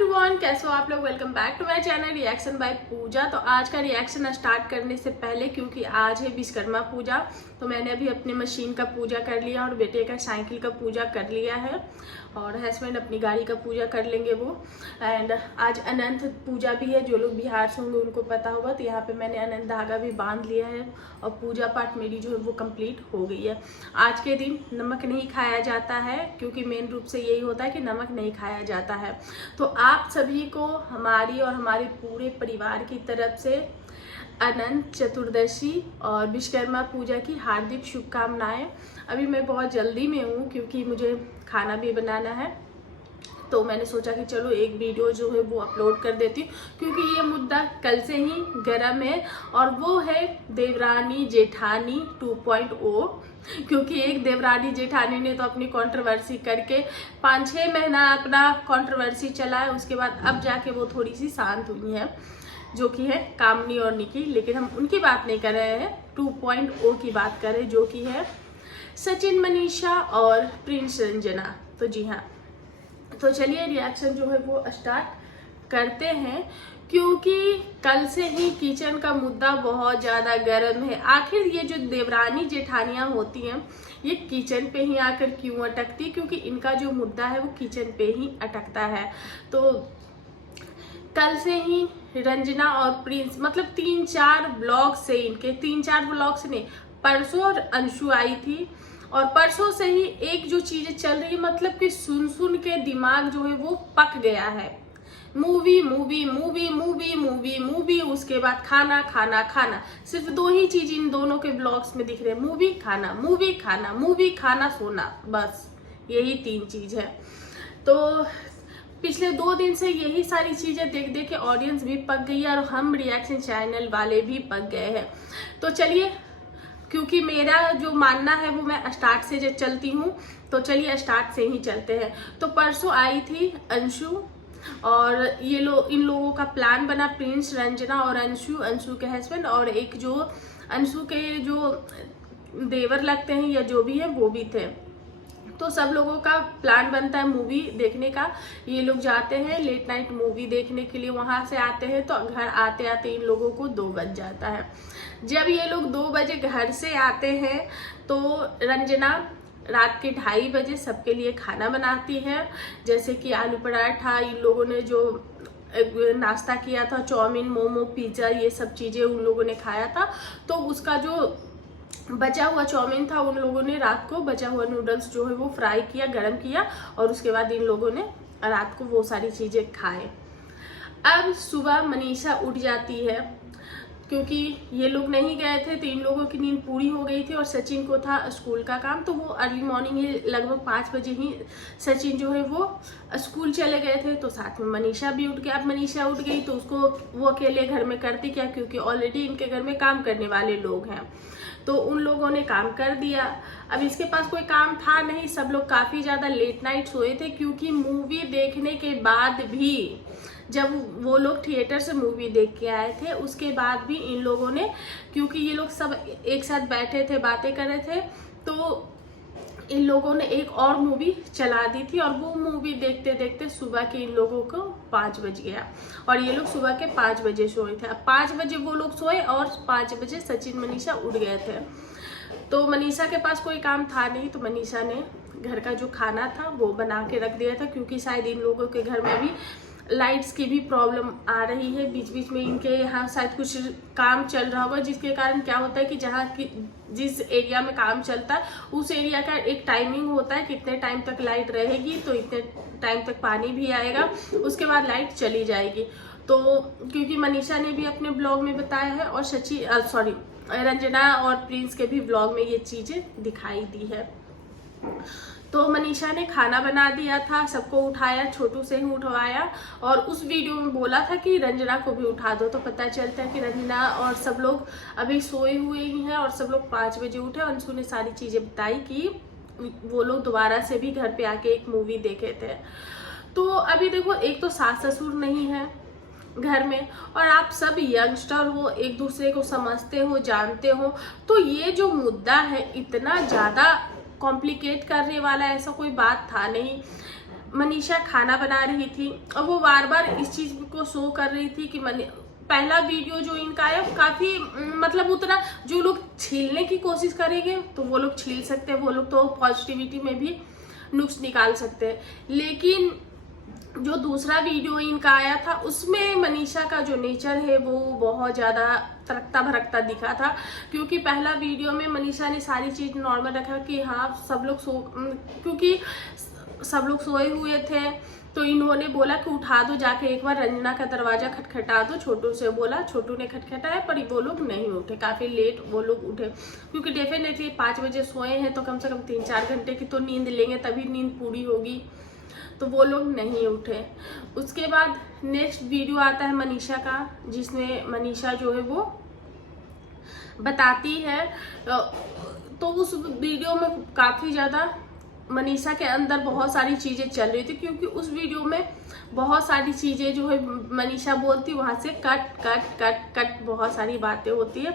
Everyone, कैसे हो आप लोग। Welcome back to my channel reaction by Pooja. तो आज का रिएक्शन स्टार्ट करने से पहले, क्योंकि आज है विश्वकर्मा पूजा, तो मैंने अभी अपनी मशीन का पूजा कर लिया और बेटे का साइकिल का पूजा कर लिया है और हस्बैंड अपनी गाड़ी का पूजा कर लेंगे वो। एंड आज अनंत पूजा भी है, जो लोग बिहार से होंगे उनको पता होगा। तो यहाँ पे मैंने अनंत धागा भी बांध लिया है और पूजा पाठ मेरी जो है वो कंप्लीट हो गई है। आज के दिन नमक नहीं खाया जाता है, क्योंकि मेन रूप से यही होता है कि नमक नहीं खाया जाता है। तो आप सभी को हमारी और हमारे पूरे परिवार की तरफ से अनंत चतुर्दशी और विश्वकर्मा पूजा की हार्दिक शुभकामनाएं। अभी मैं बहुत जल्दी में हूँ, क्योंकि मुझे खाना भी बनाना है, तो मैंने सोचा कि चलो एक वीडियो जो है वो अपलोड कर देती हूँ, क्योंकि ये मुद्दा कल से ही गर्म है और वो है देवरानी जेठानी 2.0। क्योंकि एक देवरानी जेठानी ने तो अपनी कंट्रोवर्सी करके 5-6 महीना अपना कंट्रोवर्सी चला है, उसके बाद अब जाके वो थोड़ी सी शांत हुई है, जो कि है कामनी और निकी। लेकिन हम उनकी बात नहीं कर रहे हैं, 2.0 की बात कर रहे हैं, जो कि है सचिन, मनीषा और प्रिंस रंजना। तो जी हाँ, तो चलिए रिएक्शन जो है वो स्टार्ट करते हैं, क्योंकि कल से ही किचन का मुद्दा बहुत ज़्यादा गर्म है। आखिर ये जो देवरानी जेठानियाँ होती हैं, ये किचन पे ही आकर क्यों अटकती, क्योंकि इनका जो मुद्दा है वो किचन पे ही अटकता है। तो कल से ही रंजना और प्रिंस, मतलब 3-4 ब्लॉग से, इनके 3-4 ब्लॉग से नहीं, परसों और अंशु आई थी और परसों से ही एक जो चीजें चल रही है, मतलब कि सुन सुन के दिमाग जो है वो पक गया है। Movie movie movie movie movie movie, उसके बाद खाना खाना खाना। सिर्फ 2 ही चीज इन दोनों के ब्लॉग्स में दिख रहे हैं, मूवी खाना मूवी खाना मूवी खाना सोना, बस यही 3 चीज है। तो पिछले 2 दिन से यही सारी चीजें देख देख के ऑडियंस भी पक गई है और हम रिएक्शन चैनल वाले भी पक गए हैं। तो चलिए, क्योंकि मेरा जो मानना है वो मैं स्टार्ट से जो चलती हूँ, तो चलिए स्टार्ट से ही चलते हैं। तो परसों आई थी अंशु और ये इन लोगों का प्लान बना, प्रिंस, रंजना और अंशु के हस्बैंड, और एक जो अंशु के जो देवर लगते हैं या जो भी है वो भी थे। तो सब लोगों का प्लान बनता है मूवी देखने का। ये लोग जाते हैं लेट नाइट मूवी देखने के लिए, वहां से आते हैं तो घर आते आते इन लोगों को 2 बज जाता है। जब ये लोग 2 बजे घर से आते हैं तो रंजना रात के 2:30 बजे सबके लिए खाना बनाती है, जैसे कि आलू पराठा, इन लोगों ने जो नाश्ता किया था, चाउमीन, मोमो, पिज्जा, ये सब चीजें उन लोगों ने खाया था। तो उसका जो बचा हुआ चाउमीन था, उन लोगों ने रात को बचा हुआ नूडल्स जो है वो फ्राई किया, गरम किया, और उसके बाद इन लोगों ने रात को वो सारी चीजें खाए। अब सुबह मनीषा उठ जाती है, क्योंकि ये लोग नहीं गए थे तो इन लोगों की नींद पूरी हो गई थी और सचिन को था स्कूल का काम, तो वो अर्ली मॉर्निंग ही लगभग 5 बजे ही सचिन जो है वो स्कूल चले गए थे। तो साथ में मनीषा भी उठ गई। अब मनीषा उठ गई तो उसको वो अकेले घर में करती क्या, क्योंकि ऑलरेडी इनके घर में काम करने वाले लोग हैं, तो उन लोगों ने काम कर दिया। अब इसके पास कोई काम था नहीं, सब लोग काफ़ी ज़्यादा लेट नाइट सोए थे, क्योंकि मूवी देखने के बाद भी, जब वो लोग थिएटर से मूवी देख के आए थे, उसके बाद भी इन लोगों ने, क्योंकि ये लोग सब एक साथ बैठे थे, बातें कर रहे थे, तो इन लोगों ने एक और मूवी चला दी थी और वो मूवी देखते देखते सुबह के इन लोगों को 5 बज गया और ये लोग सुबह के 5 बजे सोए थे। अब 5 बजे वो लोग सोए और 5 बजे सचिन, मनीषा उठ गए थे। तो मनीषा के पास कोई काम था नहीं, तो मनीषा ने घर का जो खाना था वो बना के रख दिया था, क्योंकि शायद इन लोगों के घर में भी लाइट्स की भी प्रॉब्लम आ रही है। बीच बीच में इनके यहाँ शायद कुछ काम चल रहा होगा, जिसके कारण क्या होता है कि जहाँ की जिस एरिया में काम चलता है उस एरिया का एक टाइमिंग होता है, कितने टाइम तक लाइट रहेगी तो इतने टाइम तक पानी भी आएगा, उसके बाद लाइट चली जाएगी। तो क्योंकि मनीषा ने भी अपने ब्लॉग में बताया है और रंजना और प्रिंस के भी ब्लॉग में ये चीजें दिखाई दी है। तो मनीषा ने खाना बना दिया था, सबको उठाया, छोटू से ही उठवाया, और उस वीडियो में बोला था कि रंजना को भी उठा दो। तो पता चलता है कि रंजना और सब लोग अभी सोए हुए ही हैं और सब लोग 5 बजे उठे। अंशु ने सारी चीजें बताई कि वो लोग दोबारा से भी घर पे आके एक मूवी देखे थे। तो अभी देखो, एक तो सास ससुर नहीं है घर में और आप सब यंगस्टर हो, एक दूसरे को समझते हो, जानते हो, तो ये जो मुद्दा है इतना ज्यादा कॉम्प्लिकेट करने वाला ऐसा कोई बात था नहीं। मनीषा खाना बना रही थी और वो बार बार इस चीज को शो कर रही थी कि पहला वीडियो जो इनका है काफी मतलब उतना जो लोग छीलने की कोशिश करेंगे तो वो लोग छील सकते हैं, वो लोग तो पॉजिटिविटी में भी नुक्स निकाल सकते हैं। लेकिन जो दूसरा वीडियो इनका आया था उसमें मनीषा का जो नेचर है वो बहुत ज़्यादा तड़कता भड़कता दिखा था, क्योंकि पहला वीडियो में मनीषा ने सारी चीज़ नॉर्मल रखा कि हाँ सब लोग क्योंकि सब लोग सोए हुए थे तो इन्होंने बोला कि उठा दो जाके एक बार रंजना का दरवाजा खटखटा दो, छोटू से बोला, छोटू ने खटखटाया पर वो लोग नहीं उठे, काफ़ी लेट वो लोग उठे, क्योंकि डेफिनेटली 5 बजे सोए हैं तो कम से कम 3-4 घंटे की तो नींद लेंगे तभी नींद पूरी होगी, तो वो लोग नहीं उठे। उसके बाद नेक्स्ट वीडियो आता है मनीषा का, जिसमें मनीषा जो है वो बताती है, तो उस वीडियो में काफ़ी ज़्यादा मनीषा के अंदर बहुत सारी चीज़ें चल रही थी, क्योंकि उस वीडियो में बहुत सारी चीज़ें जो है मनीषा बोलती वहाँ से कट कट कट कट बहुत सारी बातें होती है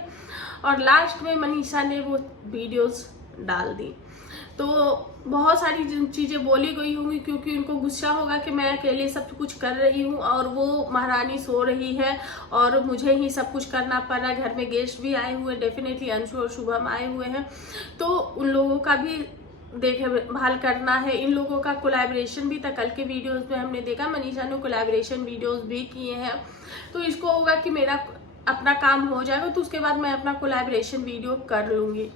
और लास्ट में मनीषा ने वो वीडियोस डाल दी। तो बहुत सारी चीज़ें बोली गई होंगी क्योंकि उनको गुस्सा होगा कि मैं अकेले सब कुछ कर रही हूँ और वो महारानी सो रही है और मुझे ही सब कुछ करना पड़ रहा है, घर में गेस्ट भी आए हुए, डेफिनेटली अंशु और शुभम आए हुए हैं तो उन लोगों का भी देखभाल करना है, इन लोगों का कोलैबोरेशन भी था। कल के वीडियोस में हमने देखा मनीषा ने कोलैबोरेशन वीडियोस भी किए हैं, तो इसको होगा कि मेरा अपना काम हो जाएगा तो उसके बाद मैं अपना कोलैबोरेशन वीडियो कर लूँगी।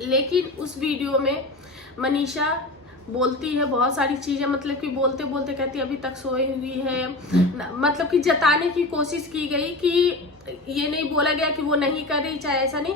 लेकिन उस वीडियो में मनीषा बोलती है बहुत सारी चीज़ें, मतलब कि बोलते बोलते कहती है अभी तक सोई हुई है, मतलब कि जताने की कोशिश की गई कि ये नहीं बोला गया कि वो नहीं कर रही, चाहे ऐसा नहीं,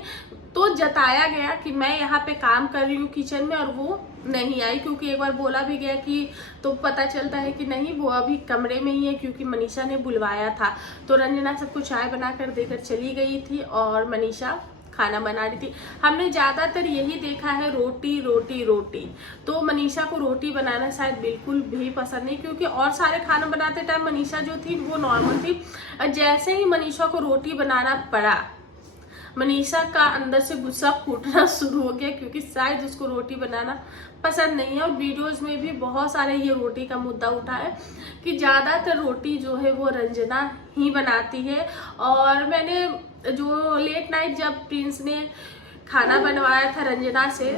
तो जताया गया कि मैं यहाँ पे काम कर रही हूँ किचन में और वो नहीं आई, क्योंकि एक बार बोला भी गया कि तो पता चलता है कि नहीं वो अभी कमरे में ही है क्योंकि मनीषा ने बुलवाया था। तो रंजना सबको चाय बनाकर देकर चली गई थी और मनीषा खाना बना रही थी। हमने ज़्यादातर यही देखा है रोटी रोटी रोटी, तो मनीषा को रोटी बनाना शायद बिल्कुल भी पसंद नहीं, क्योंकि और सारे खाना बनाते टाइम मनीषा जो थी वो नॉर्मल थी, जैसे ही मनीषा को रोटी बनाना पड़ा मनीषा का अंदर से गुस्सा फूटना शुरू हो गया, क्योंकि शायद उसको रोटी बनाना पसंद नहीं है। और वीडियोस में भी बहुत सारे ये रोटी का मुद्दा उठा है कि ज़्यादातर रोटी जो है वो रंजना ही बनाती है। और मैंने जो लेट नाइट जब प्रिंस ने खाना बनवाया था रंजना से,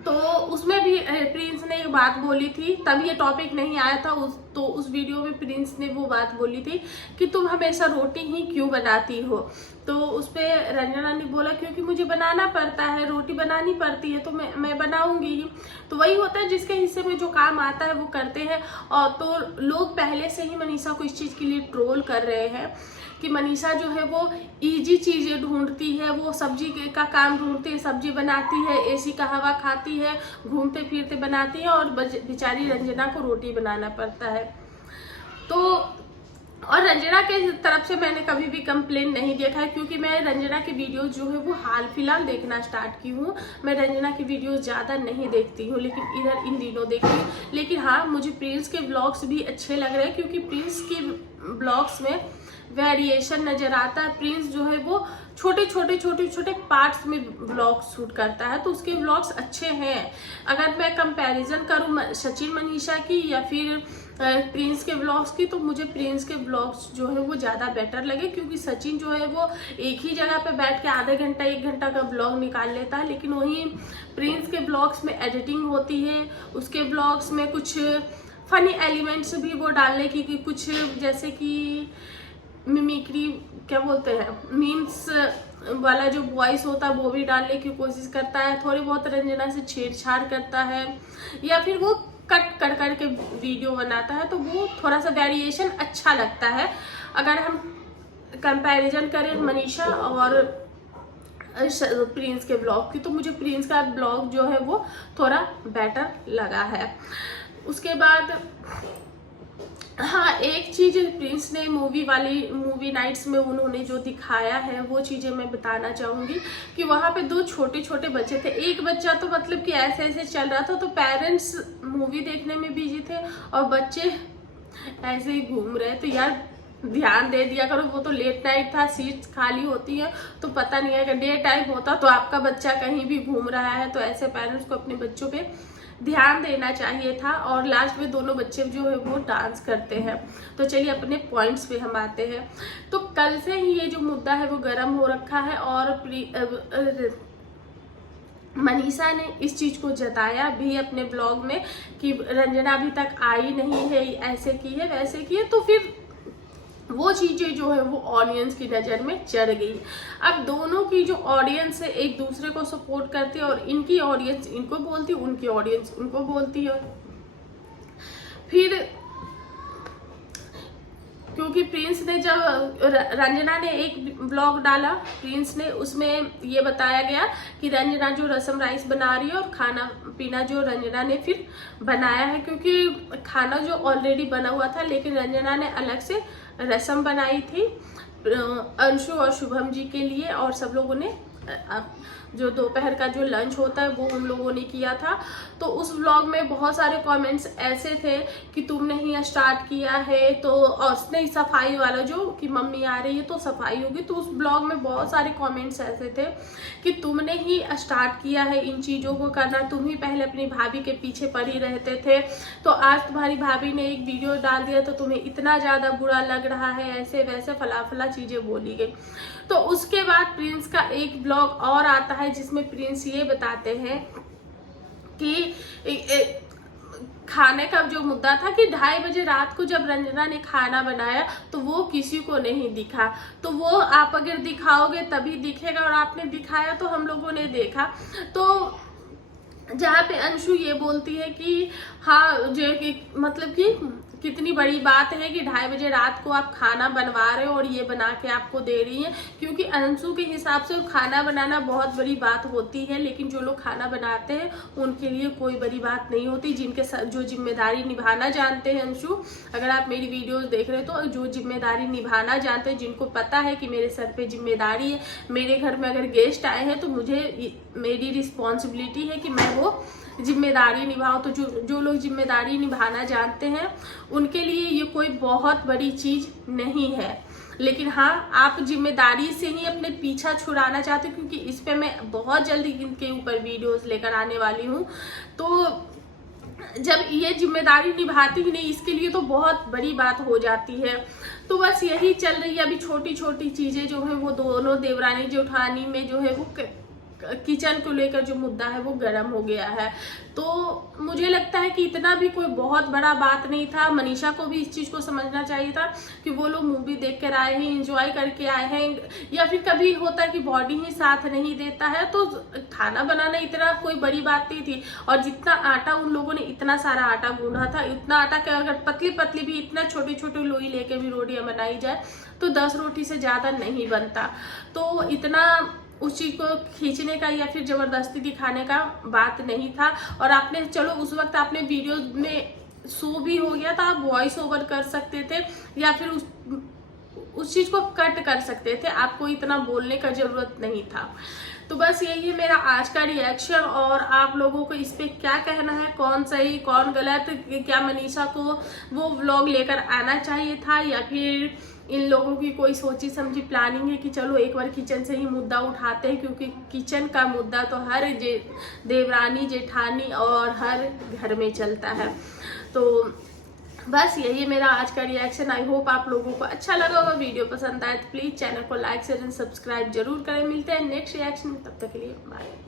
तो उसमें भी प्रिंस ने एक बात बोली थी, तब ये टॉपिक नहीं आया था तो उस वीडियो में प्रिंस ने वो बात बोली थी कि तुम हमेशा रोटी ही क्यों बनाती हो। तो उस पर रंजना ने बोला क्योंकि मुझे बनाना पड़ता है, रोटी बनानी पड़ती है तो मैं बनाऊंगी ही। तो वही होता है जिसके हिस्से में जो काम आता है वो करते हैं। और तो लोग पहले से ही मनीषा को इस चीज़ के लिए ट्रोल कर रहे हैं कि मनीषा जो है वो इजी चीज़ें ढूंढती है, वो सब्जी का काम ढूंढती है, सब्जी बनाती है, एसी का हवा खाती है, घूमते फिरते बनाती है, और बेचारी रंजना को रोटी बनाना पड़ता है। तो और रंजना के तरफ से मैंने कभी भी कंप्लेन नहीं देखा है, क्योंकि मैं रंजना की वीडियोस जो है वो हाल फिलहाल देखना स्टार्ट की हूँ। मैं रंजना की वीडियोस ज़्यादा नहीं देखती हूँ, लेकिन इधर इन दिनों देखती हूँ। लेकिन हाँ, मुझे प्रिंस के ब्लॉग्स भी अच्छे लग रहे हैं, क्योंकि प्रिंस के ब्लॉग्स में वेरिएशन नज़र आता है। प्रिंस जो है वो छोटे छोटे पार्ट्स में ब्लॉग शूट करता है, तो उसके ब्लॉग्स अच्छे हैं। अगर मैं कंपैरिजन करूँ सचिन मनीषा की या फिर प्रिंस के ब्लॉग्स की, तो मुझे प्रिंस के ब्लॉग्स जो है वो ज़्यादा बेटर लगे, क्योंकि सचिन जो है वो एक ही जगह पे बैठ के आधा घंटा 1 घंटा का ब्लॉग निकाल लेता है, लेकिन वहीं प्रिंस के ब्लॉग्स में एडिटिंग होती है, उसके ब्लॉग्स में कुछ फनी एलिमेंट्स भी वो डालने की कुछ, जैसे कि मिमिक्री क्या बोलते हैं, मीम्स वाला जो वॉइस होता है वो भी डालने की कोशिश करता है, थोड़ी बहुत रंजना से छेड़छाड़ करता है, या फिर वो कट कर करके वीडियो बनाता है, तो वो थोड़ा सा वेरिएशन अच्छा लगता है। अगर हम कंपैरिजन करें मनीषा और प्रिंस के ब्लॉग की, तो मुझे प्रिंस का ब्लॉग जो है वो थोड़ा बेटर लगा है। उसके बाद हाँ, एक चीज़ प्रिंस ने मूवी नाइट्स में उन्होंने जो दिखाया है वो चीज़ें मैं बताना चाहूँगी कि वहाँ पे 2 छोटे छोटे बच्चे थे। एक बच्चा तो मतलब कि ऐसे ऐसे चल रहा था, तो पेरेंट्स मूवी देखने में बिजी थे और बच्चे ऐसे ही घूम रहे। तो यार ध्यान दे दिया करो, वो तो लेट नाइट था, सीट्स खाली होती है, तो पता नहीं है कि डे टाइम होता तो आपका बच्चा कहीं भी घूम रहा है, तो ऐसे पेरेंट्स को अपने बच्चों पे ध्यान देना चाहिए था। और लास्ट में दोनों बच्चे जो है वो डांस करते हैं। तो चलिए अपने पॉइंट्स पे हम आते हैं। तो कल से ही ये जो मुद्दा है वो गर्म हो रखा है और मनीषा ने इस चीज को जताया भी अपने ब्लॉग में कि रंजना अभी तक आई नहीं है, ऐसे की है वैसे की है। तो फिर वो चीजें जो है वो ऑडियंस की नजर में चढ़ गई। अब दोनों की जो ऑडियंस है एक दूसरे को सपोर्ट करती है और इनकी ऑडियंस इनको बोलती है, उनकी ऑडियंस उनको बोलती है। फिर क्योंकि प्रिंस ने जब रंजना ने एक ब्लॉग डाला प्रिंस ने, उसमें ये बताया गया कि रंजना जो रसम राइस बना रही है और खाना पीना जो रंजना ने फिर बनाया है, क्योंकि खाना जो ऑलरेडी बना हुआ था लेकिन रंजना ने अलग से रसम बनाई थी अंशु और शुभम जी के लिए, और सब लोगों ने जो दोपहर का जो लंच होता है वो उन लोगों ने किया था। तो उस व्लॉग में बहुत सारे कमेंट्स ऐसे थे कि तुमने ही स्टार्ट किया है, तो और नहीं सफाई वाला जो कि मम्मी आ रही है तो सफाई होगी। तो उस ब्लॉग में बहुत सारे कमेंट्स ऐसे थे कि तुमने ही स्टार्ट किया है इन चीज़ों को करना, तुम ही पहले अपनी भाभी के पीछे पड़ी रहते थे, तो आज तुम्हारी भाभी ने एक वीडियो डाल दिया तो तुम्हें इतना ज़्यादा बुरा लग रहा है, ऐसे वैसे फला फला चीज़ें बोली गई। तो उसके बाद प्रिंस का एक ब्लॉग और आता है जिसमें प्रिंस ये बताते हैं कि खाने का जो मुद्दा था कि 2:30 बजे रात को जब रंजना ने खाना बनाया तो वो किसी को नहीं दिखा, तो वो आप अगर दिखाओगे तभी दिखेगा, और आपने दिखाया तो हम लोगों ने देखा। तो जहाँ पे अंशु ये बोलती है कि हाँ जो कि मतलब कि कितनी बड़ी बात है कि 2:30 बजे रात को आप खाना बनवा रहे हो और ये बना के आपको दे रही हैं, क्योंकि अंशु के हिसाब से खाना बनाना बहुत बड़ी बात होती है, लेकिन जो लोग खाना बनाते हैं उनके लिए कोई बड़ी बात नहीं होती, जिनके जो जिम्मेदारी निभाना जानते हैं। अंशु, अगर आप मेरी वीडियोस देख रहे हो तो जो जिम्मेदारी निभाना जानते हैं, जिनको पता है कि मेरे सर पे जिम्मेदारी है, मेरे घर में अगर गेस्ट आए हैं तो मुझे मेरी रिस्पॉन्सिबिलिटी है कि मैं वो जिम्मेदारी निभाओ। तो जो लोग जिम्मेदारी निभाना जानते हैं उनके लिए ये कोई बहुत बड़ी चीज नहीं है। लेकिन हाँ, आप जिम्मेदारी से ही अपने पीछा छुड़ाना चाहते हो, क्योंकि इस पे मैं बहुत जल्दी इनके ऊपर वीडियोस लेकर आने वाली हूँ। तो जब ये जिम्मेदारी निभाती ही नहीं, इसके लिए तो बहुत बड़ी बात हो जाती है। तो बस यही चल रही है। अभी छोटी छोटी चीजें जो है वो दोनों देवरानी जेठानी में जो है वो किचन को लेकर जो मुद्दा है वो गर्म हो गया है। तो मुझे लगता है कि इतना भी कोई बहुत बड़ा बात नहीं था। मनीषा को भी इस चीज को समझना चाहिए था कि वो लोग मूवी देख कर आए हैं, एंजॉय करके आए हैं, या फिर कभी होता है कि बॉडी ही साथ नहीं देता है, तो खाना बनाना इतना कोई बड़ी बात नहीं थी। और जितना आटा उन लोगों ने इतना सारा आटा गूंधा था, इतना आटा कि अगर पतली पतली भी इतना छोटी छोटी लोई लेके भी रोटियां बनाई जाए तो 10 रोटी से ज्यादा नहीं बनता। तो इतना उस चीज को खींचने का या फिर जबरदस्ती दिखाने का बात नहीं था। और आपने चलो उस वक्त आपने वीडियो में शो भी हो गया था, आप वॉइस ओवर कर सकते थे या फिर उस चीज को कट कर सकते थे, आपको इतना बोलने का जरूरत नहीं था। तो बस यही है मेरा आज का रिएक्शन। और आप लोगों को इस पे क्या कहना है, कौन सही कौन गलत, क्या मनीषा को वो व्लॉग लेकर आना चाहिए था, या फिर इन लोगों की कोई सोची समझी प्लानिंग है कि चलो एक बार किचन से ही मुद्दा उठाते हैं, क्योंकि किचन का मुद्दा तो हर देवरानी जेठानी और हर घर में चलता है। तो बस यही मेरा आज का रिएक्शन। आई होप आप लोगों को अच्छा लगा होगा। वीडियो पसंद आए तो प्लीज चैनल को लाइक शेयर एंड सब्सक्राइब जरूर करें। मिलते हैं नेक्स्ट रिएक्शन में, तब तक के लिए बाय।